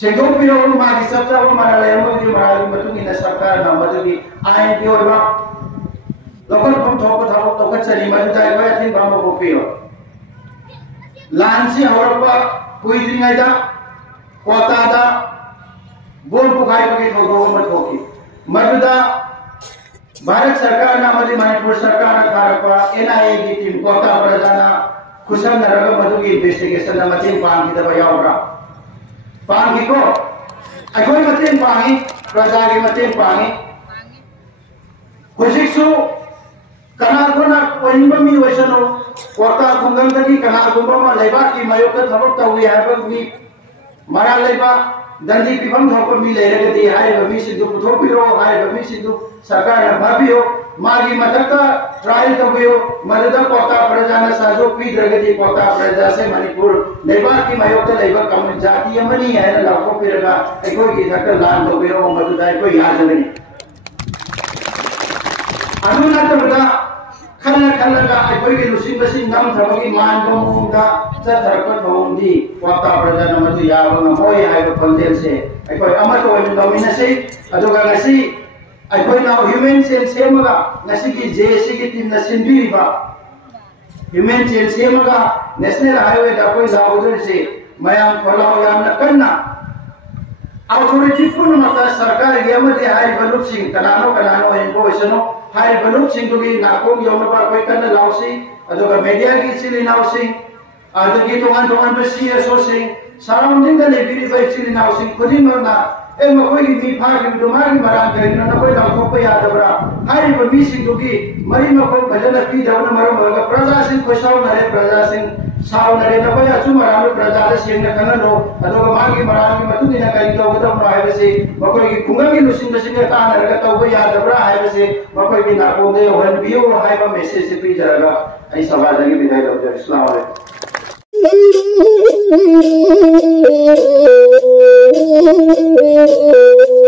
सेंगोपिरो मागी सबसा माना लेमोगी माना मतुंगी ना सरकार ना मदुगी आयन की ओइबा लोकल फम थोक थाबो तोका चली मदु जाय बा थिन बामो गोपिरो लांसी हवरपा कुइदिंगाइदा कोतादा बोल पुखाई बगे थोदो मत होकी मदुदा भारत सरकार ना मदि मणिपुर सरकार ना कारपा एनआईए की टीम कोता प्रजाना खुशम नरग मदुगी इन्वेस्टिगेशन ना मतें पांगी दबा यावरा पांगी को अखोई मतें पांगी प्रजा के मतें पांगी खुशिक्षु कनागुना कोइंबमी वैसनो कोता खुंगम तकी कनागुबा मा लेबा की मयोक थबक तवी हाबगी मरा लेबा दंदी पिफम थोप मी लेरगदी हाय बमी सिदु पुथोपिरो हाय बमी सिदु सरकार ना भाबियो मागी मथका ट्रायल तबियो मददा कोता प्रजाना साजो पीद्रगदी कोता प्रजा से मणिपुर लेबा की मयोक लेबा कम जाति अमनी है लाखो पिरगा एकोई की थक लान तबिरो मददा कोई याजगनी अनुना तबदा खल्ला खल्ला का एकोई की लुसिंग बसिंग नम थबगी मान बमुंगा चथरक थोंदी कोता प्रजाना मदु यावना होय हाय पंजेल से एकोई अमत ओइन डोमिनेसी अदुगा गसी अखोई ना ह्यूमन चेन सेमगा नसी की जेसी की टीम नसिंदीबा ह्यूमन चेन सेमगा नेशनल हाईवे दा कोई लाउदर से मयाम फलाव याम कन्ना अथॉरिटी पुन मता सरकार गेमते हाई बलुक सिंह कनानो इनफॉर्मेशनो हाई बलुक सिंह दुगी नाकोम योमबा कोई कन्न लाउसी अदुगा मीडिया की चिली नाउसी अदुगी तोंगान बसीएसओ सिंह सराउंडिंग द लेबिरी बाई चिली नाउसी खुदिमना ए मकोई मी फागी दुमागी मरान करिना नकोई लाखोप यादबरा हाई बमी सिंह दुगी मरी मको भजन पी दवन मरम बगा प्रजा सिंह खुशाव नरे प्रजा सिंह साव नरे नकोई अचु मरान प्रजा सिंह न कनलो अदोगा मागी मरान की मतुनी न करि तो गदम हाइबसे मकोई की खुंगमी लुसिंग सिंह का नरग तो यादबरा हाइबसे मकोई की नाको दे वन बियो हाइबा मैसेज से पी जरगा आई सवाल लगी विदाई दो अस्सलाम वालेकुम Oh